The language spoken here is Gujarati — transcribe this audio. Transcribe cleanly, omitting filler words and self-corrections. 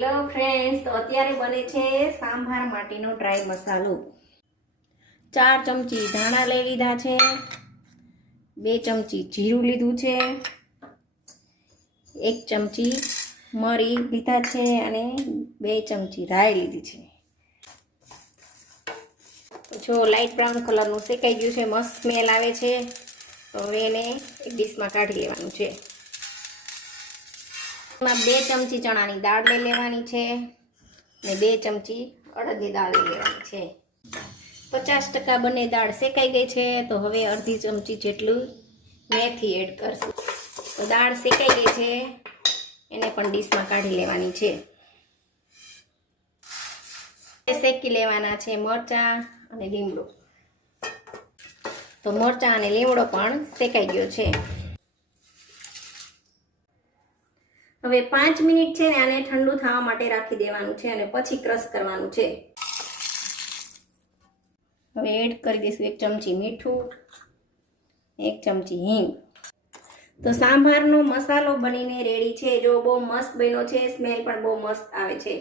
હેલો ફ્રેન્ડ્સ, તો અત્યારે બને છે સાંભાર માટેનો ડ્રાય મસાલો। 4 ચમચી ધાણા લઈ લીધા છે, 2 ચમચી જીરું લીધું છે, 1 ચમચી મરી લીધા છે અને 2 ચમચી રાઈ લીધી છે। તો જો લાઈટ બ્રાઉન કલરનું શેકાઈ ગયું છે, મસ્ત સ્મેલ આવે છે। તો હવે એને એક ડીશમાં કાઢી લેવાનું છે। એમાં 2 ચમચી ચણાની દાળ લઈ લેવાની છે અને 2 ચમચી અડદની દાળ લઈ લેવાની છે। 50% બંને દાળ શેકાઈ ગઈ છે, તો હવે અડધી ચમચી જેટલું મેથી એડ કરશું। તો દાળ શેકાઈ ગઈ છે, એને પણ ડીશમાં કાઢી લેવાની છે। શેકી લેવાના છે મરચાં અને લીમડો। તો મરચાં અને લીમડો પણ શેકાઈ ગયો છે। હવે 5 મિનિટ છે ને આને ઠંડુ થવા માટે રાખી દેવાનું છે અને પછી ક્રશ કરવાનું છે। હવે એડ કરી દઈશું 1 ચમચી મીઠું, 1 ચમચી હિંગ। તો સાંભારનો મસાલો બનીને રેડી છે। જો બહુ મસ્ત બન્યો છે, સ્મેલ પણ બહુ મસ્ત આવે છે।